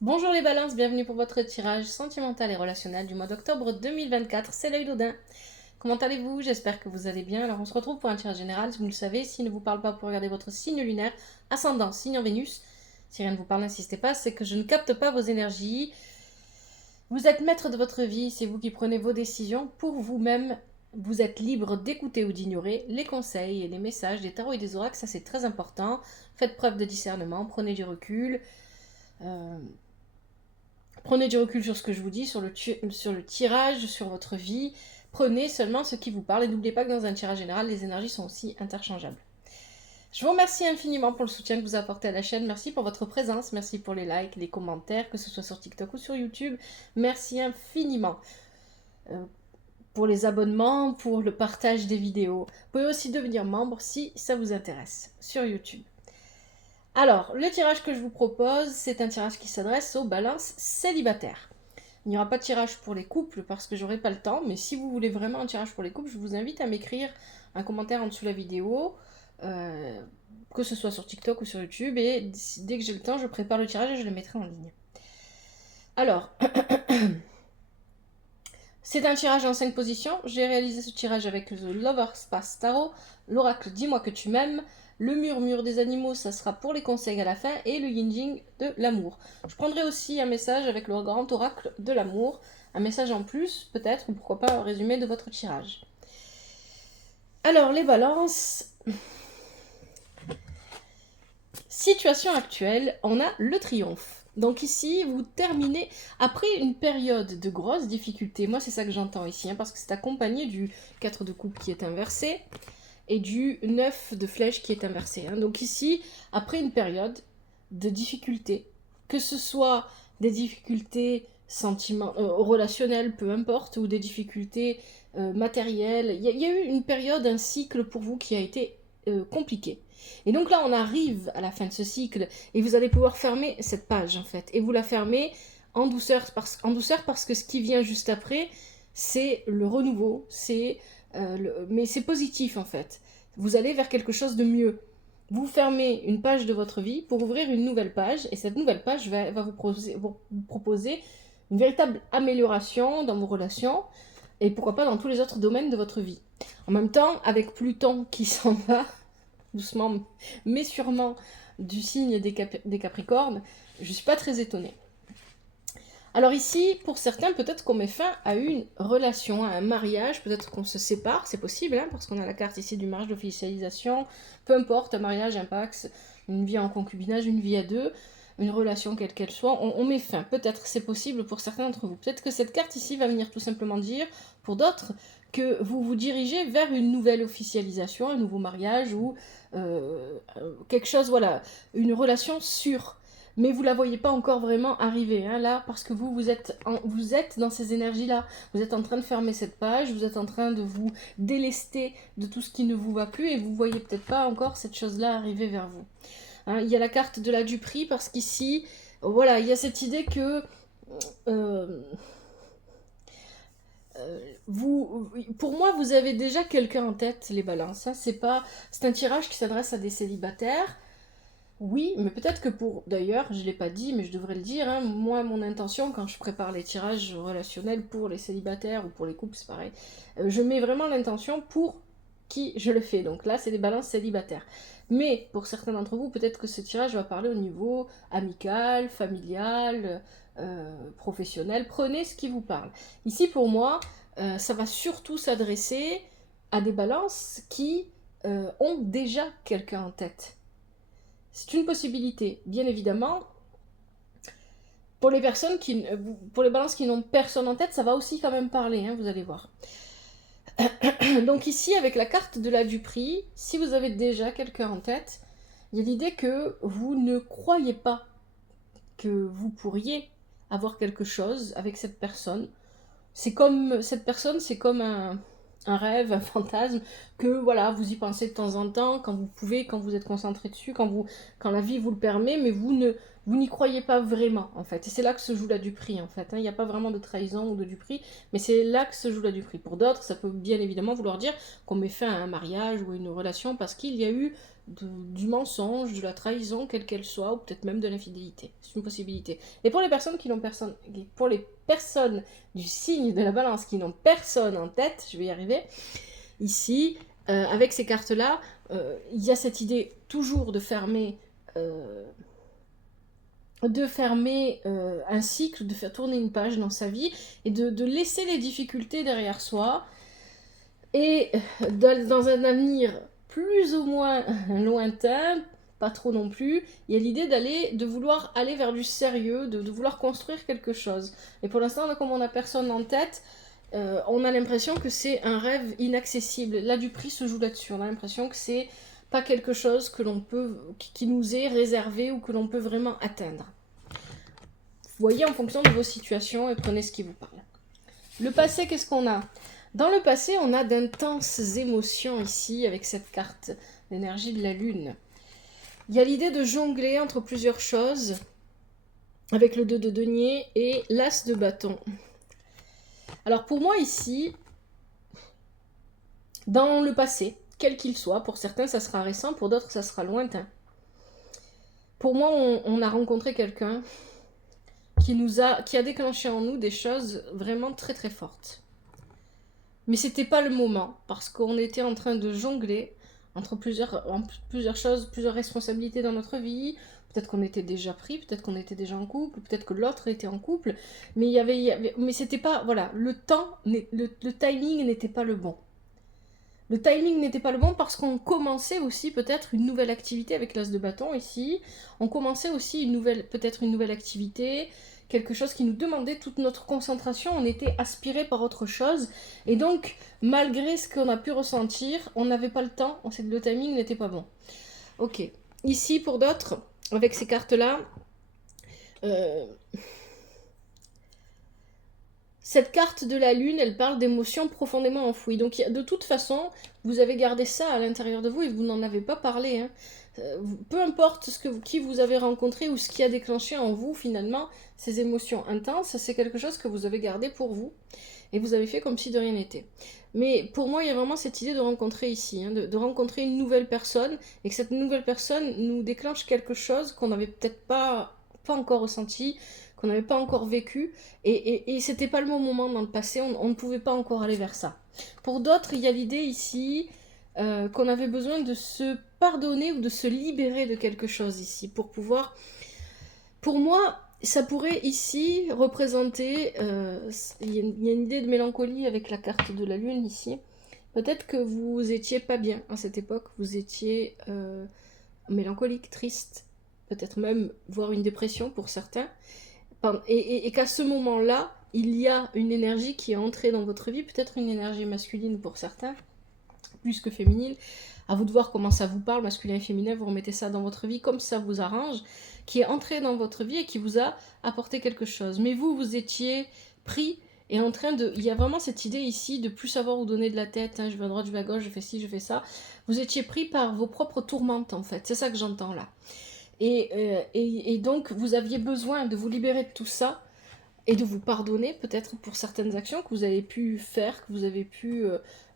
Bonjour les balances, bienvenue pour votre tirage sentimental et relationnel du mois d'octobre 2024, c'est l'œil d'Odin. Comment allez-vous? J'espère que vous allez bien. Alors on se retrouve pour un tirage général, si vous le savez, s'il ne vous parle pas pour regarder votre signe lunaire, ascendant, signe en Vénus. Si rien ne vous parle, n'insistez pas, c'est que je ne capte pas vos énergies. Vous êtes maître de votre vie, c'est vous qui prenez vos décisions pour vous-même. Vous êtes libre d'écouter ou d'ignorer les conseils et les messages des tarots et des oracles, ça c'est très important. Faites preuve de discernement, prenez du recul. Euh, Prenez du recul sur ce que je vous dis, sur le tirage, sur votre vie. Prenez seulement ce qui vous parle et n'oubliez pas que dans un tirage général, les énergies sont aussi interchangeables. Je vous remercie infiniment pour le soutien que vous apportez à la chaîne. Merci pour votre présence. Merci pour les likes, les commentaires, que ce soit sur TikTok ou sur YouTube. Merci infiniment. Pour les abonnements, pour le partage des vidéos. Vous pouvez aussi devenir membre si ça vous intéresse sur YouTube. Alors, le tirage que je vous propose, c'est un tirage qui s'adresse aux balances célibataires. Il n'y aura pas de tirage pour les couples parce que j'aurai pas le temps, mais si vous voulez vraiment un tirage pour les couples, je vous invite à m'écrire un commentaire en dessous de la vidéo, que ce soit sur TikTok ou sur YouTube, et dès que j'ai le temps, je prépare le tirage et je le mettrai en ligne. Alors, c'est un tirage en 5 positions. J'ai réalisé ce tirage avec The Lover's Path Tarot, l'oracle Dis-moi que tu m'aimes, le murmure des animaux, ça sera pour les conseils à la fin, et le yin de l'amour. Je prendrai aussi un message avec le grand oracle de l'amour, un message en plus, peut-être, ou pourquoi pas un résumé de votre tirage. Alors, les balances. Situation actuelle, on a le triomphe. Donc ici, vous terminez après une période de grosses difficultés. Moi, c'est ça que j'entends ici, parce que c'est accompagné du 4 de coupe qui est inversé et du 9 de flèche qui est inversé. Donc ici, après une période de difficultés, que ce soit des difficultés relationnelles, peu importe, ou des difficultés matérielles, il y a eu une période, un cycle pour vous qui a été compliqué. Et donc là, on arrive à la fin de ce cycle et vous allez pouvoir fermer cette page en fait. Et vous la fermez en douceur parce que ce qui vient juste après, c'est le renouveau, mais c'est positif en fait. Vous allez vers quelque chose de mieux. Vous fermez une page de votre vie pour ouvrir une nouvelle page et cette nouvelle page va vous proposer une véritable amélioration dans vos relations et pourquoi pas dans tous les autres domaines de votre vie. En même temps, avec Pluton qui s'en va, doucement mais sûrement, du signe des Capricornes, je ne suis pas très étonnée. Alors ici, pour certains, peut-être qu'on met fin à une relation, à un mariage, peut-être qu'on se sépare, c'est possible, parce qu'on a la carte ici du mariage d'officialisation, peu importe, un mariage, un pax, une vie en concubinage, une vie à deux, une relation quelle qu'elle soit, on met fin. Peut-être c'est possible pour certains d'entre vous. Peut-être que cette carte ici va venir tout simplement dire, pour d'autres, que vous vous dirigez vers une nouvelle officialisation, un nouveau mariage ou quelque chose, voilà, une relation sûre. Mais vous la voyez pas encore vraiment arriver, là, parce que vous êtes dans ces énergies-là. Vous êtes en train de fermer cette page, vous êtes en train de vous délester de tout ce qui ne vous va plus, et vous voyez peut-être pas encore cette chose-là arriver vers vous. Il y a la carte de la Duperie, parce qu'ici, voilà, il y a cette idée que pour moi, vous avez déjà quelqu'un en tête, les balances. C'est un tirage qui s'adresse à des célibataires. Oui, mais peut-être que d'ailleurs, je ne l'ai pas dit, mais je devrais le dire, moi, mon intention, quand je prépare les tirages relationnels pour les célibataires ou pour les couples, c'est pareil, je mets vraiment l'intention pour qui je le fais. Donc là, c'est des balances célibataires. Mais pour certains d'entre vous, peut-être que ce tirage va parler au niveau amical, familial, professionnel. Prenez ce qui vous parle. Ici, pour moi, ça va surtout s'adresser à des balances qui ont déjà quelqu'un en tête. C'est une possibilité, bien évidemment. Pour les balances qui n'ont personne en tête, ça va aussi quand même parler, vous allez voir. Donc ici, avec la carte de la Duperie, si vous avez déjà quelqu'un en tête, il y a l'idée que vous ne croyez pas que vous pourriez avoir quelque chose avec cette personne. Cette personne, c'est comme un rêve, un fantasme, que voilà, vous y pensez de temps en temps, quand vous pouvez, quand vous êtes concentré dessus, quand la vie vous le permet, mais vous n'y croyez pas vraiment, en fait. Et c'est là que se joue la Duperie, en fait. Il n'y a pas vraiment de trahison ou de Duperie, mais c'est là que se joue la Duperie. Pour d'autres, ça peut bien évidemment vouloir dire qu'on met fin à un mariage ou à une relation parce qu'il y a eu du mensonge, de la trahison, quelle qu'elle soit, ou peut-être même de l'infidélité. C'est une possibilité. Et pour les personnes qui n'ont personne, pour les personnes du signe de la balance qui n'ont personne en tête, je vais y arriver, ici, avec ces cartes-là, il y a cette idée toujours de fermer un cycle, de faire tourner une page dans sa vie et de laisser les difficultés derrière soi et dans un avenir plus ou moins lointain, pas trop non plus, il y a l'idée de vouloir aller vers du sérieux, de vouloir construire quelque chose. Et pour l'instant, comme on n'a personne en tête, on a l'impression que c'est un rêve inaccessible. Là, du prix se joue là-dessus. On a l'impression que c'est pas quelque chose que l'on peut, qui nous est réservé ou que l'on peut vraiment atteindre. Voyez en fonction de vos situations et prenez ce qui vous parle. Le passé, qu'est-ce qu'on a? Dans le passé, on a d'intenses émotions ici avec cette carte, l'énergie de la lune. Il y a l'idée de jongler entre plusieurs choses avec le 2 de denier et l'as de bâton. Alors pour moi ici, dans le passé, quel qu'il soit, pour certains ça sera récent, pour d'autres ça sera lointain. Pour moi, on a rencontré quelqu'un qui a déclenché en nous des choses vraiment très très fortes. Mais c'était pas le moment, parce qu'on était en train de jongler entre plusieurs choses, plusieurs responsabilités dans notre vie. Peut-être qu'on était déjà pris, peut-être qu'on était déjà en couple, peut-être que l'autre était en couple, mais mais c'était pas, voilà, le timing n'était pas le bon. Le timing n'était pas le bon parce qu'on commençait aussi peut-être une nouvelle activité avec l'as de bâton ici. On commençait aussi peut-être une nouvelle activité, quelque chose qui nous demandait toute notre concentration. On était aspiré par autre chose. Et donc, malgré ce qu'on a pu ressentir, on n'avait pas le temps. Le timing n'était pas bon. Ok. Ici, pour d'autres, avec ces cartes-là, cette carte de la lune, elle parle d'émotions profondément enfouies. Donc de toute façon, vous avez gardé ça à l'intérieur de vous et vous n'en avez pas parlé. Hein. Peu importe qui vous avez rencontré ou ce qui a déclenché en vous finalement ces émotions intenses, c'est quelque chose que vous avez gardé pour vous et vous avez fait comme si de rien n'était. Mais pour moi, il y a vraiment cette idée de rencontrer ici, hein, de rencontrer une nouvelle personne et que cette nouvelle personne nous déclenche quelque chose qu'on n'avait peut-être pas encore ressenti, qu'on n'avait pas encore vécu, et c'était pas le bon moment dans le passé, on ne pouvait pas encore aller vers ça. Pour d'autres, il y a l'idée ici qu'on avait besoin de se pardonner ou de se libérer de quelque chose ici, pour pouvoir... Pour moi, ça pourrait ici représenter... il y a une idée de mélancolie avec la carte de la lune ici. Peut-être que vous étiez pas bien à cette époque, vous étiez mélancolique, triste, peut-être même voire une dépression pour certains. Et qu'à ce moment-là, il y a une énergie qui est entrée dans votre vie, peut-être une énergie masculine pour certains, plus que féminine. À vous de voir comment ça vous parle, masculin et féminin, vous remettez ça dans votre vie comme ça vous arrange, qui est entré dans votre vie et qui vous a apporté quelque chose. Mais vous étiez pris et en train de... Il y a vraiment cette idée ici de plus savoir où donner de la tête, hein, je vais à droite, je vais à gauche, je fais ci, je fais ça. Vous étiez pris par vos propres tourmentes en fait, c'est ça que j'entends là. Et donc, vous aviez besoin de vous libérer de tout ça et de vous pardonner peut-être pour certaines actions que vous avez pu faire, que vous avez pu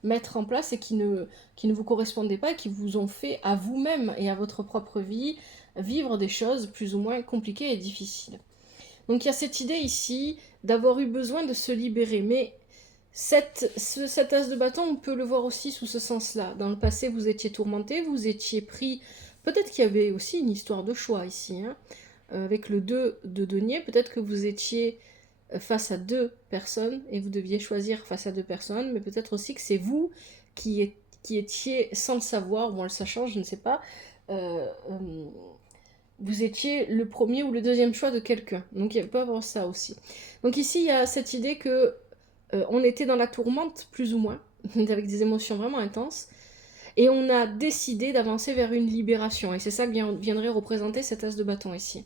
mettre en place et qui ne vous correspondaient pas et qui vous ont fait à vous-même et à votre propre vie vivre des choses plus ou moins compliquées et difficiles. Donc il y a cette idée ici d'avoir eu besoin de se libérer, mais cet as de bâton, on peut le voir aussi sous ce sens-là. Dans le passé, vous étiez tourmenté, vous étiez pris... Peut-être qu'il y avait aussi une histoire de choix ici, hein. Avec le 2 de denier, peut-être que vous étiez face à deux personnes et vous deviez choisir face à deux personnes, mais peut-être aussi que c'est vous qui étiez, sans le savoir ou en le sachant, je ne sais pas, vous étiez le premier ou le deuxième choix de quelqu'un. Donc il peut y avoir ça aussi. Donc ici, il y a cette idée que on était dans la tourmente, plus ou moins, avec des émotions vraiment intenses, et on a décidé d'avancer vers une libération. Et c'est ça que viendrait représenter cet as de bâton ici.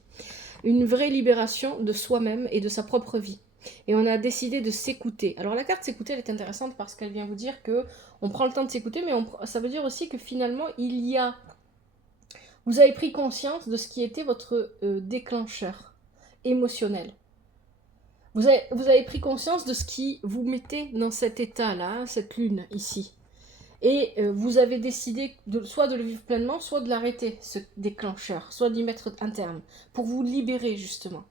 Une vraie libération de soi-même et de sa propre vie. Et on a décidé de s'écouter. Alors la carte s'écouter, elle est intéressante parce qu'elle vient vous dire que on prend le temps de s'écouter, mais ça veut dire aussi que finalement, vous avez pris conscience de ce qui était votre déclencheur émotionnel. Vous avez pris conscience de ce qui vous mettait dans cet état-là, cette lune ici. Et vous avez décidé soit de le vivre pleinement, soit de l'arrêter, ce déclencheur, soit d'y mettre un terme, pour vous libérer justement.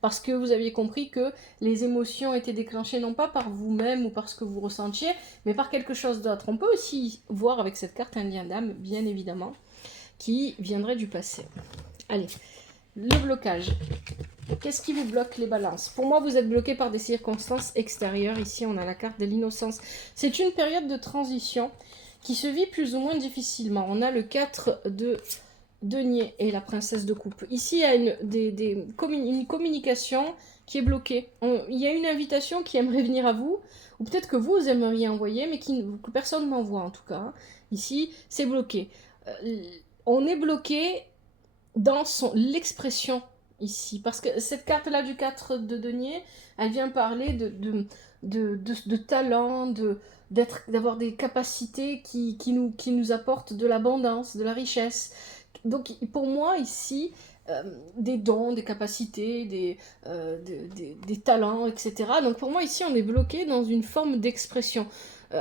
Parce que vous aviez compris que les émotions étaient déclenchées non pas par vous-même ou par ce que vous ressentiez, mais par quelque chose d'autre. On peut aussi voir avec cette carte un lien d'âme, bien évidemment, qui viendrait du passé. Allez, le blocage. Qu'est-ce qui vous bloque, les balances? Pour moi, vous êtes bloqué par des circonstances extérieures. Ici, on a la carte de l'innocence. C'est une période de transition qui se vit plus ou moins difficilement. On a le 4 de denier et la princesse de coupe. Ici, il y a une communication qui est bloquée. Il y a une invitation qui aimerait venir à vous, ou peut-être que vous aimeriez envoyer, mais que personne m'envoie en tout cas. Ici, c'est bloqué. On est bloqué dans l'expression ici, parce que cette carte-là du 4 de denier, elle vient parler de talent, d'avoir des capacités qui nous apportent de l'abondance, de la richesse. Donc pour moi ici, des dons, des capacités, des talents, etc. Donc pour moi ici on est bloqué dans une forme d'expression.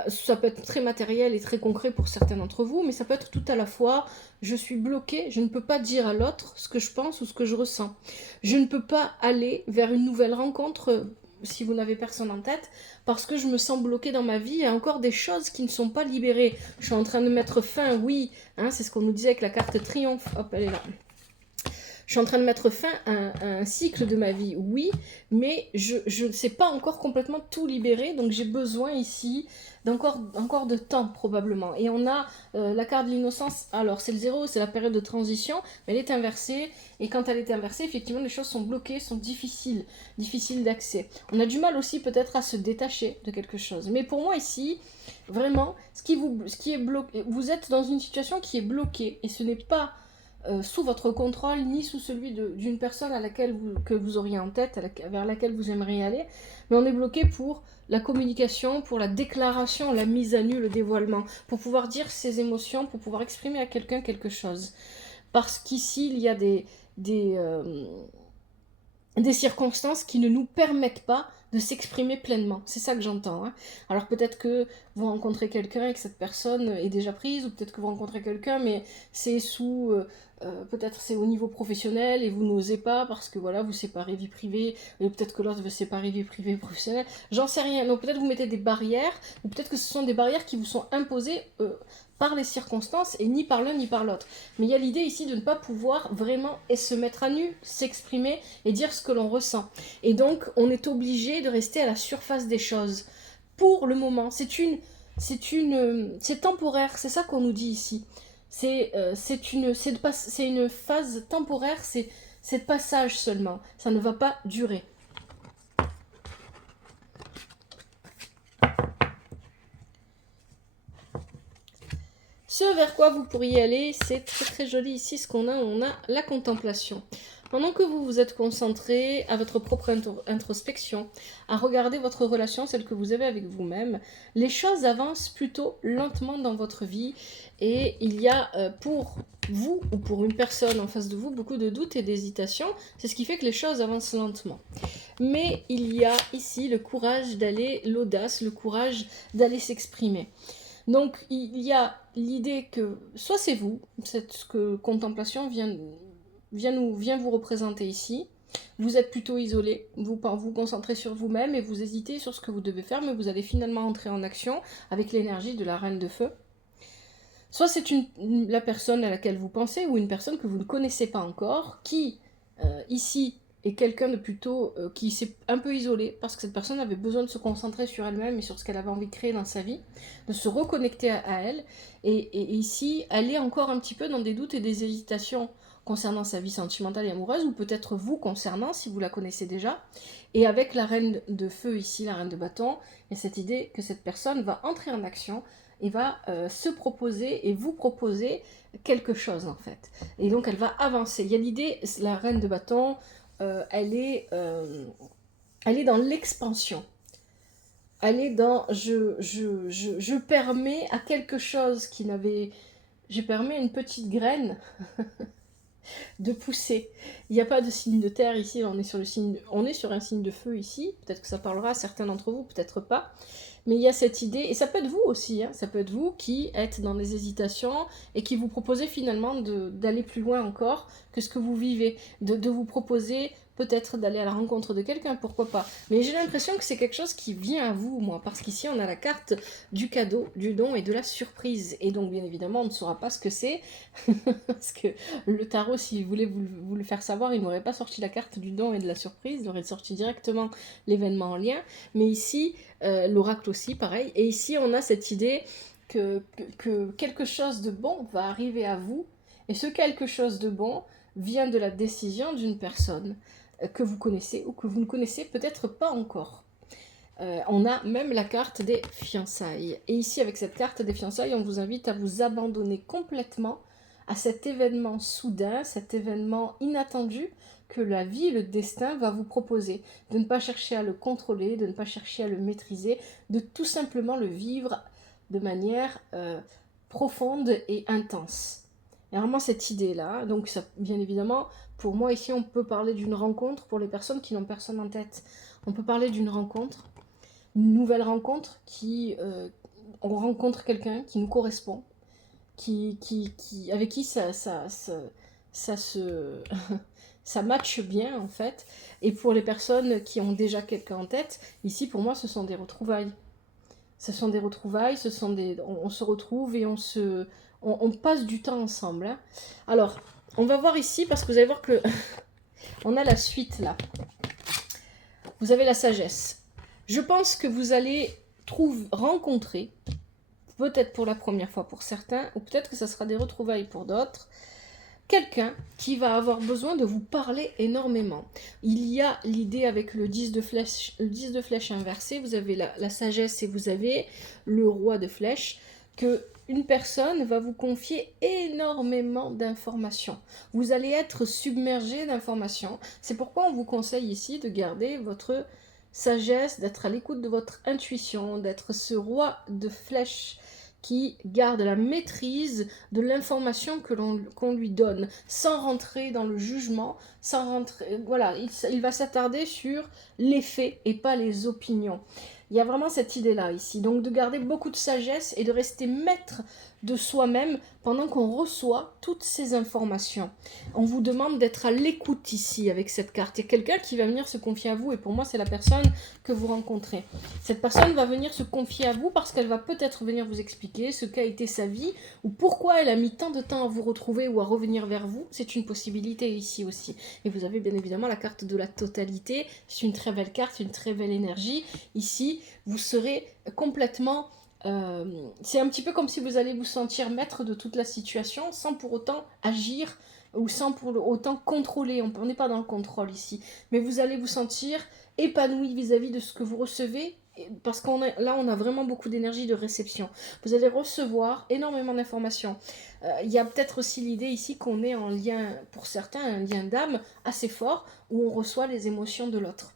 Ça peut être très matériel et très concret pour certains d'entre vous, mais ça peut être tout à la fois, je suis bloqué, je ne peux pas dire à l'autre ce que je pense ou ce que je ressens. Je ne peux pas aller vers une nouvelle rencontre si vous n'avez personne en tête, parce que je me sens bloqué dans ma vie, il y a encore des choses qui ne sont pas libérées. Je suis en train de mettre fin, oui, hein, c'est ce qu'on nous disait avec la carte triomphe, hop, elle est là. Je suis en train de mettre fin à un cycle de ma vie, oui, mais je ne sais pas encore complètement tout libérer, donc j'ai besoin ici d'encore de temps probablement. Et on a la carte de l'innocence, alors c'est le 0, c'est la période de transition, mais elle est inversée, et quand elle est inversée, effectivement les choses sont bloquées, sont difficiles d'accès. On a du mal aussi peut-être à se détacher de quelque chose. Mais pour moi ici, vraiment, ce qui est bloqué, vous êtes dans une situation qui est bloquée, et ce n'est pas sous votre contrôle, ni sous celui d'une personne que vous auriez en tête, vers laquelle vous aimeriez aller, mais on est bloqué pour la communication, pour la déclaration, la mise à nu, le dévoilement, pour pouvoir dire ses émotions, pour pouvoir exprimer à quelqu'un quelque chose. Parce qu'ici, il y a des circonstances qui ne nous permettent pas de s'exprimer pleinement. C'est ça que j'entends. Hein. Alors peut-être que vous rencontrez quelqu'un et que cette personne est déjà prise, ou peut-être que vous rencontrez quelqu'un, mais c'est peut-être c'est au niveau professionnel et vous n'osez pas parce que voilà, vous séparez vie privée, et peut-être que l'autre veut séparer vie privée et professionnelle. J'en sais rien. Donc peut-être vous mettez des barrières, ou peut-être que ce sont des barrières qui vous sont imposées par les circonstances et ni par l'un ni par l'autre. Mais il y a l'idée ici de ne pas pouvoir vraiment se mettre à nu, s'exprimer et dire ce que l'on ressent. Et donc on est obligé de rester à la surface des choses. Pour le moment, c'est temporaire, c'est ça qu'on nous dit ici. C'est une phase temporaire, c'est de passage seulement. Ça ne va pas durer. Ce vers quoi vous pourriez aller, c'est très très joli ici ce qu'on a. On a la contemplation. Pendant que vous vous êtes concentré à votre propre introspection, à regarder votre relation, celle que vous avez avec vous-même, les choses avancent plutôt lentement dans votre vie et il y a pour vous ou pour une personne en face de vous beaucoup de doutes et d'hésitations. C'est ce qui fait que les choses avancent lentement. Mais il y a ici le courage d'aller, l'audace, le courage d'aller s'exprimer. Donc il y a l'idée que soit c'est vous, ce que contemplation vient vous représenter ici, vous êtes plutôt isolé, vous concentrez sur vous-même et vous hésitez sur ce que vous devez faire, mais vous allez finalement entrer en action avec l'énergie de la reine de feu. Soit c'est la personne à laquelle vous pensez ou une personne que vous ne connaissez pas encore, qui ici est quelqu'un de plutôt qui s'est un peu isolé parce que cette personne avait besoin de se concentrer sur elle-même et sur ce qu'elle avait envie de créer dans sa vie, de se reconnecter à elle, et ici elle est encore un petit peu dans des doutes et des hésitations concernant sa vie sentimentale et amoureuse, ou peut-être vous concernant si vous la connaissez déjà. Et avec la reine de feu ici, la reine de bâton, il y a cette idée que cette personne va entrer en action et va se proposer et vous proposer quelque chose en fait. Et donc elle va avancer. Il y a l'idée, la reine de bâton, elle est dans l'expansion. Elle est dans je permets à quelque chose qui n'avait... Je permets à une petite graine de pousser. Il n'y a pas de signe de terre ici, on est sur un signe de feu ici. Peut-être que ça parlera à certains d'entre vous, peut-être pas. Mais il y a cette idée, et ça peut être vous aussi, hein, ça peut être vous qui êtes dans des hésitations et qui vous proposez finalement d'aller plus loin encore que ce que vous vivez, de vous proposer peut-être d'aller à la rencontre de quelqu'un, pourquoi pas. Mais j'ai l'impression que c'est quelque chose qui vient à vous, moi, parce qu'ici on a la carte du cadeau, du don et de la surprise. Et donc bien évidemment on ne saura pas ce que c'est, parce que le tarot, s'il voulait vous le faire savoir, il n'aurait pas sorti la carte du don et de la surprise, il aurait sorti directement l'événement en lien. Mais ici, l'oracle aussi, pareil. Et ici on a cette idée que quelque chose de bon va arriver à vous, et ce quelque chose de bon vient de la décision d'une personne que vous connaissez ou que vous ne connaissez peut-être pas encore. On a même la carte des fiançailles. Et ici, avec cette carte des fiançailles, on vous invite à vous abandonner complètement à cet événement soudain, cet événement inattendu que la vie, le destin va vous proposer. De ne pas chercher à le contrôler, de ne pas chercher à le maîtriser, de tout simplement le vivre de manière profonde et intense. Il y a vraiment cette idée-là. Donc, ça, bien évidemment, pour moi, ici, on peut parler d'une rencontre pour les personnes qui n'ont personne en tête. On peut parler d'une rencontre, une nouvelle rencontre on rencontre quelqu'un qui nous correspond, avec qui ça se ça matche bien en fait. Et pour les personnes qui ont déjà quelqu'un en tête, ici pour moi ce sont des retrouvailles. Ce sont des retrouvailles, on se retrouve et on passe du temps ensemble. Hein. Alors, on va voir ici parce que vous allez voir que on a la suite là. Vous avez la sagesse. Je pense que vous allez rencontrer, peut-être pour la première fois pour certains, ou peut-être que ça sera des retrouvailles pour d'autres, quelqu'un qui va avoir besoin de vous parler énormément. Il y a l'idée avec le 10 de flèche inversé, vous avez la sagesse et vous avez le roi de flèche, que une personne va vous confier énormément d'informations. Vous allez être submergé d'informations. C'est pourquoi on vous conseille ici de garder votre sagesse, d'être à l'écoute de votre intuition, d'être ce roi de flèche qui garde la maîtrise de l'information qu'on lui donne, sans rentrer dans le jugement, sans rentrer, voilà, il va s'attarder sur les faits et pas les opinions. Il y a vraiment cette idée-là ici, donc de garder beaucoup de sagesse et de rester maître de soi-même pendant qu'on reçoit toutes ces informations. On vous demande d'être à l'écoute ici avec cette carte. Il y a quelqu'un qui va venir se confier à vous et pour moi c'est la personne que vous rencontrez. Cette personne va venir se confier à vous parce qu'elle va peut-être venir vous expliquer ce qu'a été sa vie ou pourquoi elle a mis tant de temps à vous retrouver ou à revenir vers vous. C'est une possibilité ici aussi. Et vous avez bien évidemment la carte de la totalité. C'est une très belle carte, une très belle énergie. Ici, vous serez complètement... c'est un petit peu comme si vous allez vous sentir maître de toute la situation sans pour autant agir ou sans pour autant contrôler. On n'est pas dans le contrôle ici. Mais vous allez vous sentir épanoui vis-à-vis de ce que vous recevez parce qu'on on a vraiment beaucoup d'énergie de réception. Vous allez recevoir énormément d'informations. Il y a peut-être aussi l'idée ici qu'on est en lien, pour certains, un lien d'âme assez fort où on reçoit les émotions de l'autre.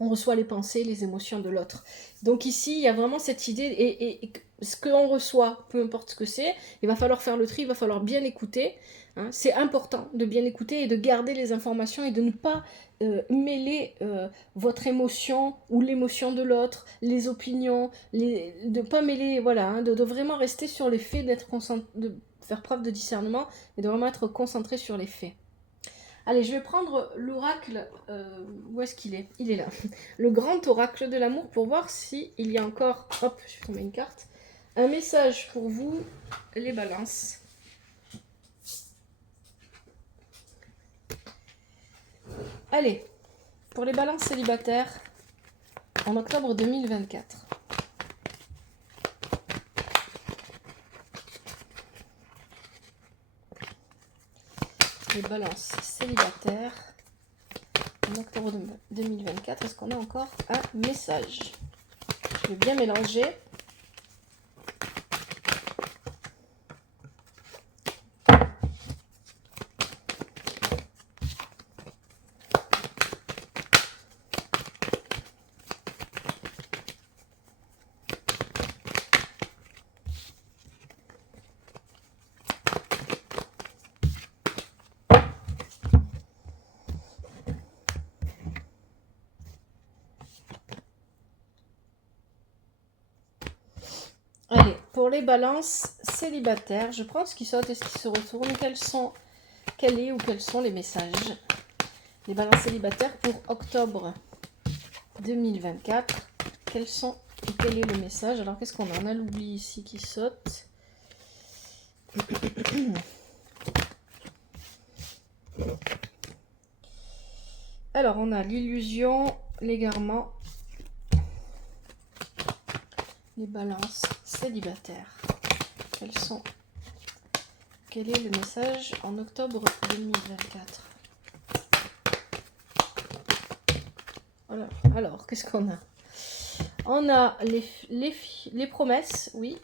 On reçoit les pensées, les émotions de l'autre. Donc ici, il y a vraiment cette idée, et ce que l'on reçoit, peu importe ce que c'est, il va falloir faire le tri, il va falloir bien écouter. Hein. C'est important de bien écouter et de garder les informations et de ne pas mêler votre émotion ou l'émotion de l'autre, les opinions, de ne pas mêler, voilà, hein, de vraiment rester sur les faits, de faire preuve de discernement et de vraiment être concentré sur les faits. Allez, je vais prendre l'oracle. Où est-ce qu'il est ? Il est là. Le grand oracle de l'amour pour voir s'il y a encore... Hop, je vais tomber une carte. Un message pour vous, les balances. Allez, pour les balances célibataires, en octobre 2024. Les balances célibataires en octobre 2024. Est-ce qu'on a encore un message ? Je vais bien mélanger. pour les balances célibataires, je prends ce qui saute et ce qui se retourne. Quels sont les messages des balances célibataires pour octobre 2024? Quel est le message? Alors, qu'est-ce qu'on a? On a l'oubli ici qui saute. Alors, on a l'illusion, l'égarement, les balances célibataires. Quel est le message en octobre 2024? Voilà. Alors, qu'est-ce qu'on a? On a les promesses, oui.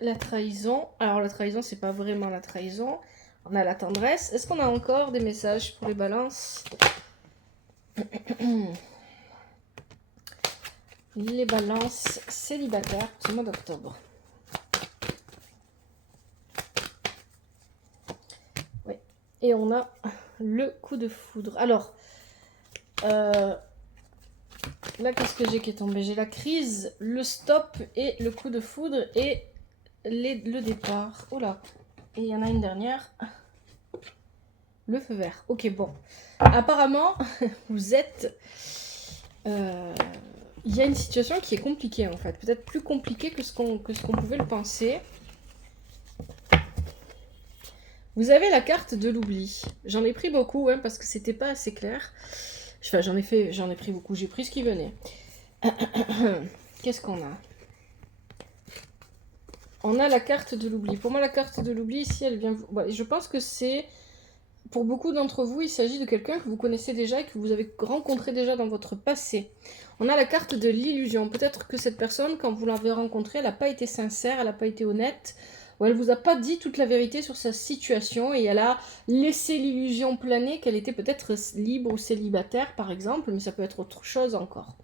La trahison. Alors, la trahison, c'est pas vraiment la trahison. On a la tendresse. Est-ce qu'on a encore des messages pour les balances? Les balances célibataires ce mois d'octobre. Oui. Et on a le coup de foudre. Alors, là, qu'est-ce que j'ai qui est tombé? J'ai la crise, le stop et le coup de foudre et le départ. Oh là. Et il y en a une dernière. Le feu vert. Ok, bon. Apparemment, vous êtes... il y a une situation qui est compliquée en fait. Peut-être plus compliquée que ce qu'on pouvait le penser. Vous avez la carte de l'oubli. J'en ai pris beaucoup hein, parce que c'était pas assez clair. Enfin, j'en ai pris beaucoup. J'ai pris ce qui venait. Qu'est-ce qu'on a? On a la carte de l'oubli. Pour moi, la carte de l'oubli, ici, elle vient... Ouais, je pense que c'est... Pour beaucoup d'entre vous, il s'agit de quelqu'un que vous connaissez déjà et que vous avez rencontré déjà dans votre passé. On a la carte de l'illusion. Peut-être que cette personne, quand vous l'avez rencontrée, elle n'a pas été sincère, elle n'a pas été honnête, ou elle ne vous a pas dit toute la vérité sur sa situation et elle a laissé l'illusion planer qu'elle était peut-être libre ou célibataire, par exemple, mais ça peut être autre chose encore.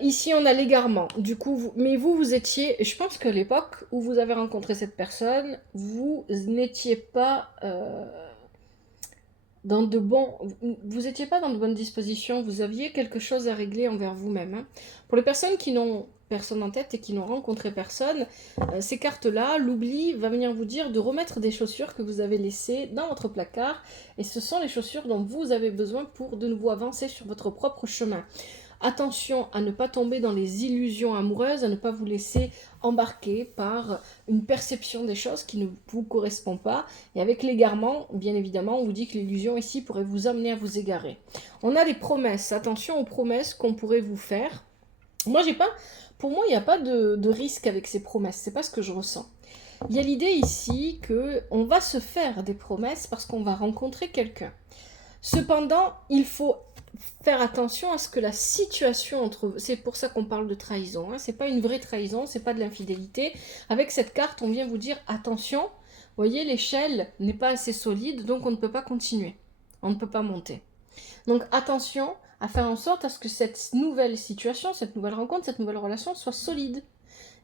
Ici, on a l'égarement. Du coup, mais vous étiez... Je pense qu'à l'époque où vous avez rencontré cette personne, vous n'étiez pas... vous n'étiez pas dans de bonnes dispositions, vous aviez quelque chose à régler envers vous-même. Hein. Pour les personnes qui n'ont personne en tête et qui n'ont rencontré personne, ces cartes-là, l'oubli va venir vous dire de remettre des chaussures que vous avez laissées dans votre placard, et ce sont les chaussures dont vous avez besoin pour de nouveau avancer sur votre propre chemin. Attention à ne pas tomber dans les illusions amoureuses, à ne pas vous laisser embarquer par une perception des choses qui ne vous correspond pas. Et avec l'égarement, bien évidemment, on vous dit que l'illusion ici pourrait vous amener à vous égarer. On a les promesses. Attention aux promesses qu'on pourrait vous faire. Pour moi, il n'y a pas de risque avec ces promesses. C'est pas ce que je ressens. Il y a l'idée ici qu'on va se faire des promesses parce qu'on va rencontrer quelqu'un. Cependant, il faut faire attention à ce que la situation entre... C'est pour ça qu'on parle de trahison. Hein. C'est pas une vraie trahison, c'est pas de l'infidélité. Avec cette carte, on vient vous dire attention, vous voyez, l'échelle n'est pas assez solide, donc on ne peut pas continuer. On ne peut pas monter. Donc attention à faire en sorte à ce que cette nouvelle situation, cette nouvelle rencontre, cette nouvelle relation soit solide.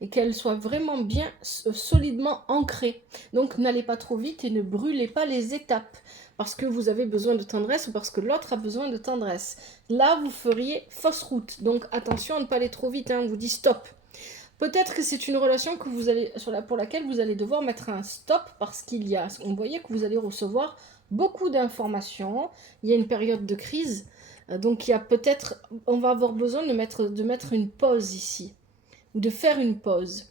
Et qu'elle soit vraiment bien solidement ancrée. Donc n'allez pas trop vite et ne brûlez pas les étapes. Parce que vous avez besoin de tendresse ou parce que l'autre a besoin de tendresse. Là, vous feriez fausse route. Donc attention à ne pas aller trop vite. Hein. On vous dit stop. Peut-être que c'est une relation que pour laquelle vous allez devoir mettre un stop parce qu'il y a... On voyait que vous allez recevoir beaucoup d'informations. Il y a une période de crise. Donc il y a peut-être... On va avoir besoin de mettre une pause ici. Ou de faire une pause.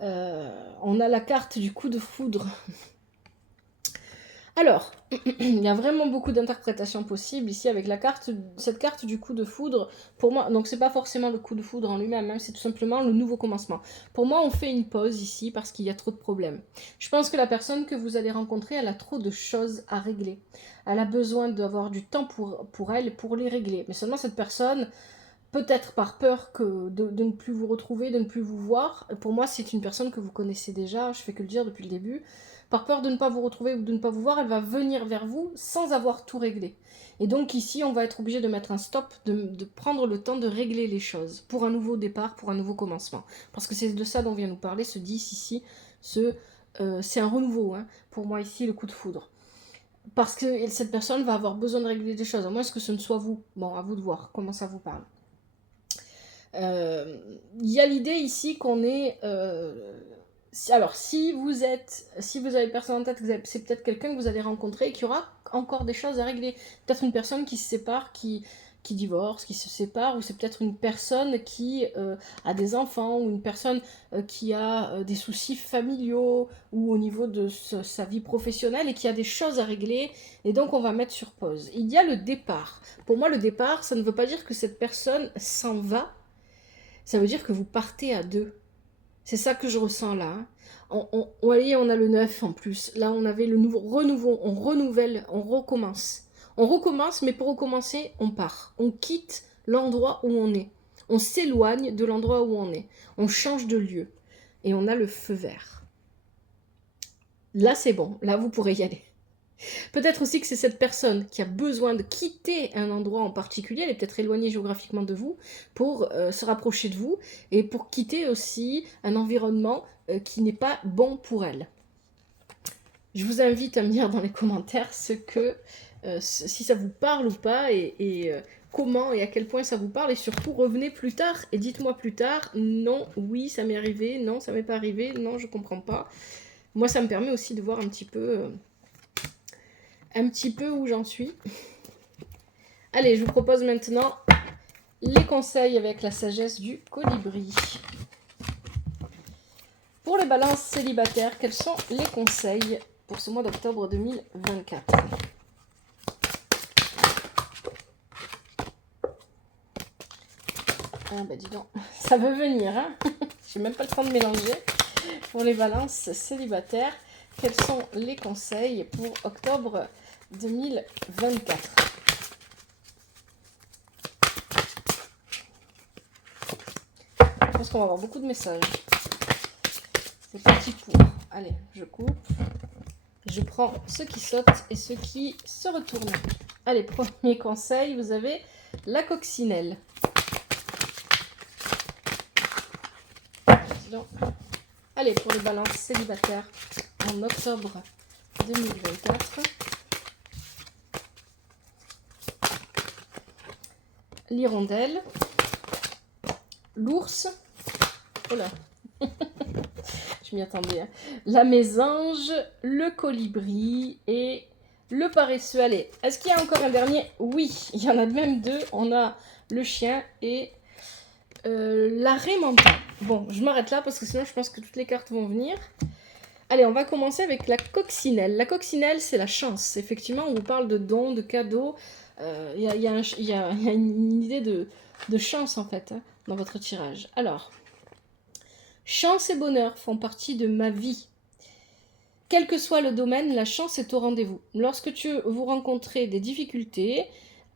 On a la carte du coup de foudre. Alors, il y a vraiment beaucoup d'interprétations possibles ici avec cette carte du coup de foudre. Pour moi, donc c'est pas forcément le coup de foudre en lui-même, hein, c'est tout simplement le nouveau commencement. Pour moi, on fait une pause ici parce qu'il y a trop de problèmes. Je pense que la personne que vous allez rencontrer, elle a trop de choses à régler. Elle a besoin d'avoir du temps pour elle, pour les régler. Mais seulement cette personne... Peut-être par peur de ne plus vous retrouver, de ne plus vous voir. Pour moi, c'est une personne que vous connaissez déjà, je fais que le dire depuis le début. Par peur de ne pas vous retrouver ou de ne pas vous voir, elle va venir vers vous sans avoir tout réglé. Et donc ici, on va être obligé de mettre un stop, de prendre le temps de régler les choses pour un nouveau départ, pour un nouveau commencement. Parce que c'est de ça dont vient nous parler ce 10 ici. C'est un renouveau, hein, pour moi ici, le coup de foudre. Parce que cette personne va avoir besoin de régler des choses, à moins que ce ne soit vous. Bon, à vous de voir comment ça vous parle. Il y a l'idée ici qu'on est... alors, si vous avez personne en tête, c'est peut-être quelqu'un que vous allez rencontrer et qui aura encore des choses à régler. Peut-être une personne qui se sépare, qui divorce, qui se sépare, ou c'est peut-être une personne qui a des enfants, ou une personne qui a des soucis familiaux, ou au niveau de sa vie professionnelle, et qui a des choses à régler, et donc on va mettre sur pause. Il y a le départ. Pour moi, le départ, ça ne veut pas dire que cette personne s'en va, ça veut dire que vous partez à deux. C'est ça que je ressens là. Voyez, on a le 9 en plus. Là, on avait le renouveau. On renouvelle, on recommence. On recommence, mais pour recommencer, on part. On quitte l'endroit où on est. On s'éloigne de l'endroit où on est. On change de lieu. Et on a le feu vert. Là, c'est bon. Là, vous pourrez y aller. Peut-être aussi que c'est cette personne qui a besoin de quitter un endroit en particulier, elle est peut-être éloignée géographiquement de vous, pour se rapprocher de vous, et pour quitter aussi un environnement qui n'est pas bon pour elle. Je vous invite à me dire dans les commentaires si ça vous parle ou pas, et comment et à quel point ça vous parle, et surtout revenez plus tard et dites-moi plus tard, non, oui, ça m'est arrivé, non, ça m'est pas arrivé, non, je comprends pas. Moi, ça me permet aussi de voir un petit peu où j'en suis. Allez, je vous propose maintenant les conseils avec la sagesse du colibri. Pour les balances célibataires, quels sont les conseils pour ce mois d'octobre 2024? Ah bah dis donc, ça veut venir, hein. J'ai même pas le temps de mélanger. Pour les balances célibataires, quels sont les conseils pour octobre 2024? Je pense qu'on va avoir beaucoup de messages. C'est parti pour. Allez, je coupe. Je prends ceux qui sautent et ceux qui se retournent. Allez, premier conseil, vous avez la coccinelle. Allez, pour les balances célibataires en octobre 2024. L'hirondelle. L'ours. Oh là. Je m'y attendais. Hein. La mésange, le colibri et le paresseux. Allez, est-ce qu'il y a encore un dernier? Oui, il y en a même deux. On a le chien et l'arrêt mental. Bon, je m'arrête là parce que sinon je pense que toutes les cartes vont venir. Allez, on va commencer avec la coccinelle. La coccinelle, c'est la chance. Effectivement, on vous parle de dons, de cadeaux. Il y a une idée de chance, en fait, hein, dans votre tirage. Alors, chance et bonheur font partie de ma vie. Quel que soit le domaine, la chance est au rendez-vous. Lorsque vous rencontrez des difficultés,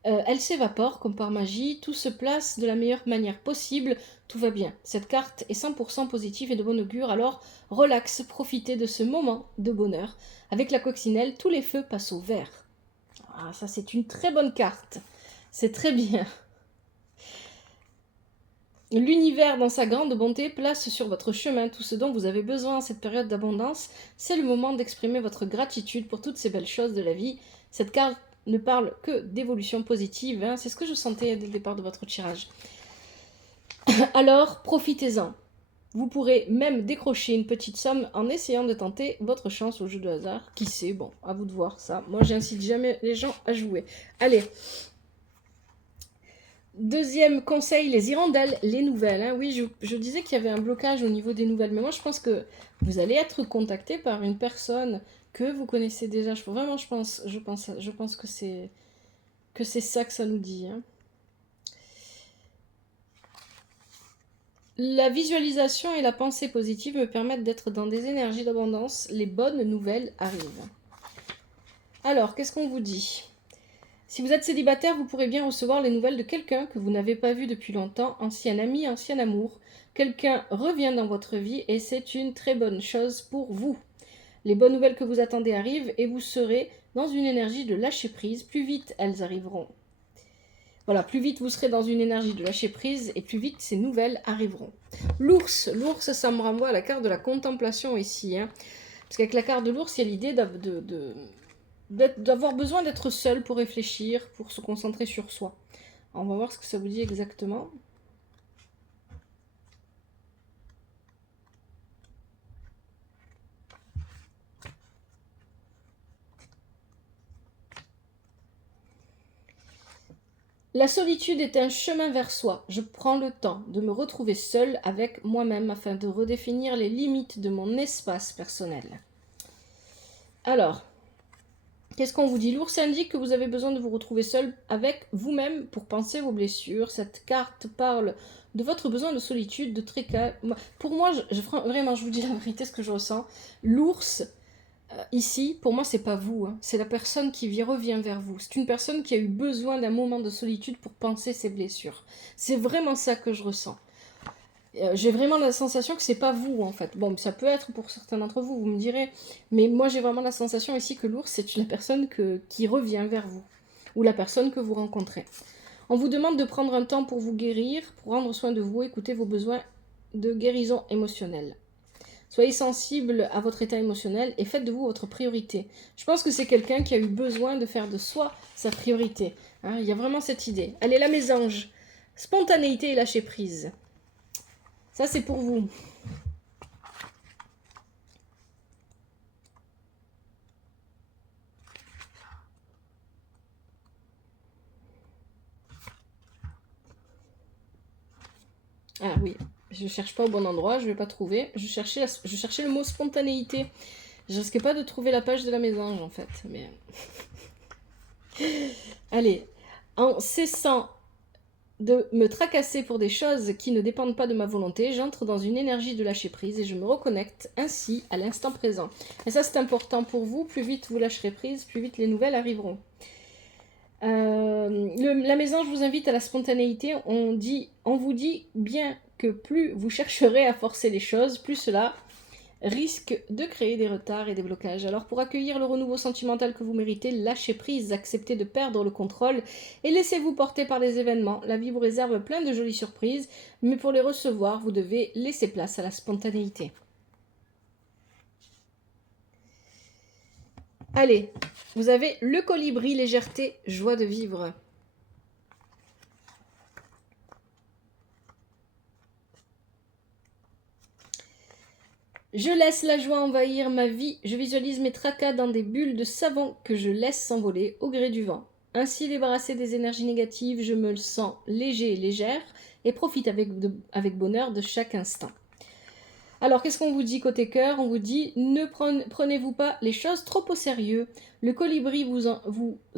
elles s'évaporent comme par magie, tout se place de la meilleure manière possible, tout va bien. Cette carte est 100% positive et de bon augure, alors relax, profitez de ce moment de bonheur. Avec la coccinelle, tous les feux passent au vert. Ah, ça c'est une très bonne carte. C'est très bien. L'univers, dans sa grande bonté, place sur votre chemin tout ce dont vous avez besoin en cette période d'abondance. C'est le moment d'exprimer votre gratitude pour toutes ces belles choses de la vie. Cette carte ne parle que d'évolution positive, hein. C'est ce que je sentais dès le départ de votre tirage. Alors, profitez-en. Vous pourrez même décrocher une petite somme en essayant de tenter votre chance au jeu de hasard. Qui sait, bon, à vous de voir ça. Moi, j'incite jamais les gens à jouer. Allez. Deuxième conseil, les hirondelles, les nouvelles. Hein. Oui, je disais qu'il y avait un blocage au niveau des nouvelles, mais moi je pense que vous allez être contacté par une personne que vous connaissez déjà. Vraiment, je pense que c'est ça que ça nous dit. Hein. La visualisation et la pensée positive me permettent d'être dans des énergies d'abondance. Les bonnes nouvelles arrivent. Alors, qu'est-ce qu'on vous dit ? Si vous êtes célibataire, vous pourrez bien recevoir les nouvelles de quelqu'un que vous n'avez pas vu depuis longtemps, ancien ami, ancien amour. Quelqu'un revient dans votre vie et c'est une très bonne chose pour vous. Les bonnes nouvelles que vous attendez arrivent et vous serez dans une énergie de lâcher prise. Plus vite elles arriveront. Voilà, plus vite vous serez dans une énergie de lâcher prise et plus vite ces nouvelles arriveront. L'ours, ça me renvoie à la carte de la contemplation ici. Hein. Parce qu'avec la carte de l'ours, il y a l'idée d'avoir besoin d'être seul pour réfléchir, pour se concentrer sur soi. On va voir ce que ça vous dit exactement. La solitude est un chemin vers soi. Je prends le temps de me retrouver seule avec moi-même afin de redéfinir les limites de mon espace personnel. Alors, qu'est-ce qu'on vous dit? L'ours indique que vous avez besoin de vous retrouver seul avec vous-même pour penser vos blessures. Cette carte parle de votre besoin de solitude, de très calme. Pour moi, vraiment, je vous dis la vérité, ce que je ressens. L'ours, ici, pour moi, c'est pas vous. Hein. C'est la personne qui revient vers vous. C'est une personne qui a eu besoin d'un moment de solitude pour penser ses blessures. C'est vraiment ça que je ressens. J'ai vraiment la sensation que c'est pas vous en fait. Bon, ça peut être pour certains d'entre vous, vous me direz. Mais moi j'ai vraiment la sensation ici que l'ours c'est la personne qui revient vers vous. Ou la personne que vous rencontrez. On vous demande de prendre un temps pour vous guérir, pour rendre soin de vous, écouter vos besoins de guérison émotionnelle. Soyez sensible à votre état émotionnel et faites de vous votre priorité. Je pense que c'est quelqu'un qui a eu besoin de faire de soi sa priorité. Hein, il y a vraiment cette idée. Allez, la mésange. Spontanéité et lâcher prise. Ça, c'est pour vous. Ah oui, je cherche pas au bon endroit, je vais pas trouver. Je cherchais le mot spontanéité. Je risquais pas de trouver la page de la mésange en fait. Mais... Allez, en cessant de me tracasser pour des choses qui ne dépendent pas de ma volonté, j'entre dans une énergie de lâcher prise et je me reconnecte ainsi à l'instant présent. Et ça c'est important pour vous, plus vite vous lâcherez prise, plus vite les nouvelles arriveront. La mésange vous invite à la spontanéité, on vous dit bien que plus vous chercherez à forcer les choses, plus cela risque de créer des retards et des blocages. Alors pour accueillir le renouveau sentimental que vous méritez, lâchez prise, acceptez de perdre le contrôle et laissez-vous porter par les événements. La vie vous réserve plein de jolies surprises, mais pour les recevoir, vous devez laisser place à la spontanéité. Allez, vous avez le colibri, légèreté, joie de vivre. Je laisse la joie envahir ma vie, je visualise mes tracas dans des bulles de savon que je laisse s'envoler au gré du vent. Ainsi débarrassé des énergies négatives, je me sens léger et légère et profite avec bonheur de chaque instant. Alors qu'est-ce qu'on vous dit côté cœur? On vous dit ne prenez-vous pas les choses trop au sérieux. Le colibri vous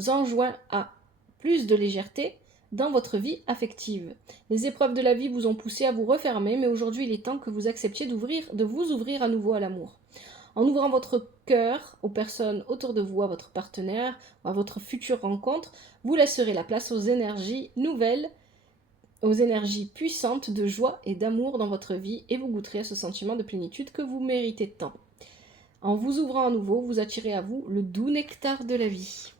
enjoint à plus de légèreté dans votre vie affective. Les épreuves de la vie vous ont poussé à vous refermer, mais aujourd'hui il est temps que vous acceptiez de vous ouvrir à nouveau à l'amour. En ouvrant votre cœur aux personnes autour de vous, à votre partenaire, à votre future rencontre, vous laisserez la place aux énergies nouvelles, aux énergies puissantes de joie et d'amour dans votre vie et vous goûterez à ce sentiment de plénitude que vous méritez tant. En vous ouvrant à nouveau, vous attirez à vous le doux nectar de la vie.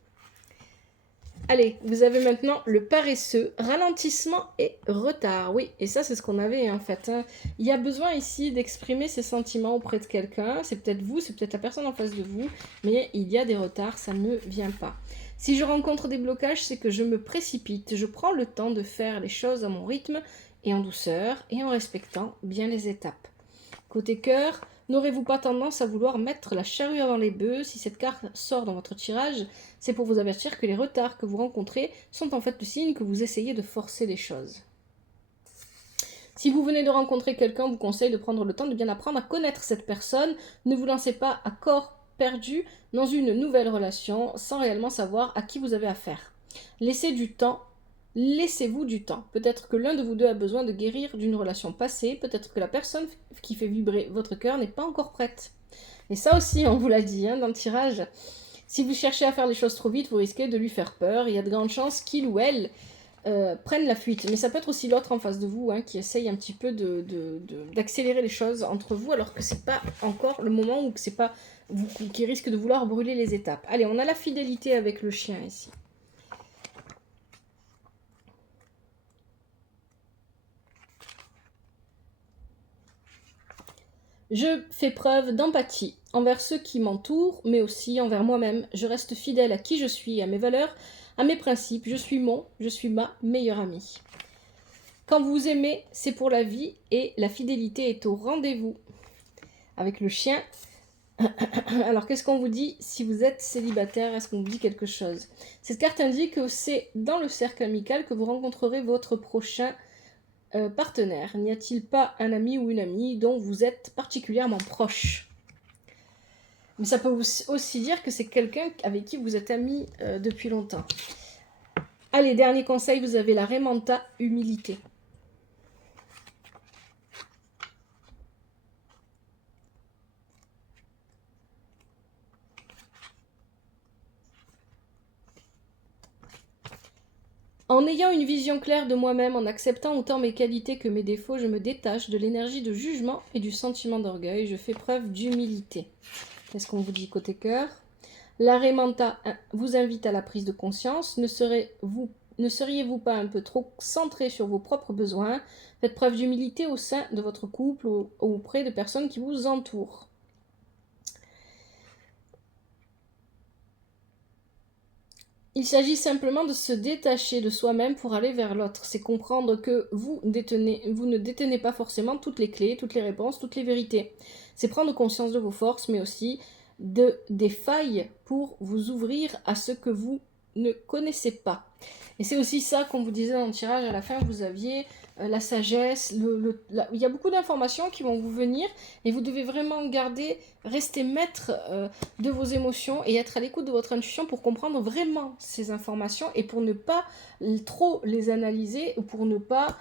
Allez, vous avez maintenant le paresseux, ralentissement et retard. Oui, et ça c'est ce qu'on avait en fait. Hein. Il y a besoin ici d'exprimer ses sentiments auprès de quelqu'un. C'est peut-être vous, c'est peut-être la personne en face de vous, mais il y a des retards, ça ne vient pas. Si je rencontre des blocages, c'est que je me précipite. Je prends le temps de faire les choses à mon rythme et en douceur et en respectant bien les étapes. Côté cœur, n'aurez-vous pas tendance à vouloir mettre la charrue avant les bœufs? Si cette carte sort dans votre tirage, c'est pour vous avertir que les retards que vous rencontrez sont en fait le signe que vous essayez de forcer les choses. Si vous venez de rencontrer quelqu'un, on vous conseille de prendre le temps de bien apprendre à connaître cette personne. Ne vous lancez pas à corps perdu dans une nouvelle relation sans réellement savoir à qui vous avez affaire. Laissez-vous du temps. Peut-être que l'un de vous deux a besoin de guérir d'une relation passée. Peut-être que la personne qui fait vibrer votre cœur n'est pas encore prête. Et ça aussi, on vous l'a dit dans le tirage. Si vous cherchez à faire les choses trop vite, vous risquez de lui faire peur. Il y a de grandes chances qu'il ou elle prenne la fuite. Mais ça peut être aussi l'autre en face de vous qui essaye un petit peu d'accélérer les choses entre vous alors que c'est pas encore le moment où c'est pas vous qui risque de vouloir brûler les étapes. Allez, on a la fidélité avec le chien ici. Je fais preuve d'empathie envers ceux qui m'entourent, mais aussi envers moi-même. Je reste fidèle à qui je suis, à mes valeurs, à mes principes. Je suis ma meilleure amie. Quand vous aimez, c'est pour la vie et la fidélité est au rendez-vous. Avec le chien, Alors, qu'est-ce qu'on vous dit si vous êtes célibataire? Est-ce qu'on vous dit quelque chose? Cette carte indique que c'est dans le cercle amical que vous rencontrerez votre prochain partenaire. N'y a-t-il pas un ami ou une amie dont vous êtes particulièrement proche? Mais ça peut aussi dire que c'est quelqu'un avec qui vous êtes ami depuis longtemps. Allez, dernier conseil, vous avez la Raimanta, humilité. En ayant une vision claire de moi-même, en acceptant autant mes qualités que mes défauts, je me détache de l'énergie de jugement et du sentiment d'orgueil. Je fais preuve d'humilité. Qu'est-ce qu'on vous dit côté cœur? La Raimanta vous invite à la prise de conscience. Ne seriez-vous pas un peu trop centré sur vos propres besoins? Faites preuve d'humilité au sein de votre couple ou auprès de personnes qui vous entourent. Il s'agit simplement de se détacher de soi-même pour aller vers l'autre. C'est comprendre que vous ne détenez pas forcément toutes les clés, toutes les réponses, toutes les vérités. C'est prendre conscience de vos forces, mais aussi des failles pour vous ouvrir à ce que vous ne connaissez pas. Et c'est aussi ça qu'on vous disait dans le tirage à la fin, vous aviez la sagesse, il y a beaucoup d'informations qui vont vous venir et vous devez vraiment rester maître de vos émotions et être à l'écoute de votre intuition pour comprendre vraiment ces informations et pour ne pas trop les analyser ou pour ne pas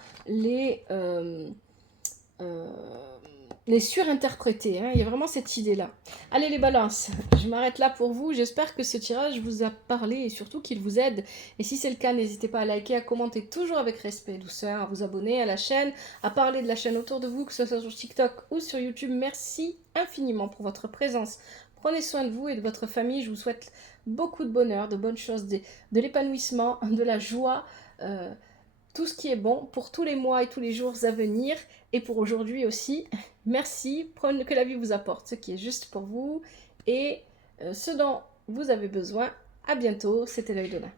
les surinterpréter, hein. Il y a vraiment cette idée-là. Allez les balances, je m'arrête là pour vous. J'espère que ce tirage vous a parlé et surtout qu'il vous aide. Et si c'est le cas, n'hésitez pas à liker, à commenter toujours avec respect et douceur, à vous abonner à la chaîne, à parler de la chaîne autour de vous, que ce soit sur TikTok ou sur YouTube. Merci infiniment pour votre présence. Prenez soin de vous et de votre famille. Je vous souhaite beaucoup de bonheur, de bonnes choses, de l'épanouissement, de la joie, tout ce qui est bon pour tous les mois et tous les jours à venir et pour aujourd'hui aussi. Merci, prenez que la vie vous apporte ce qui est juste pour vous et ce dont vous avez besoin. À bientôt, c'était l'œil de l'Ain.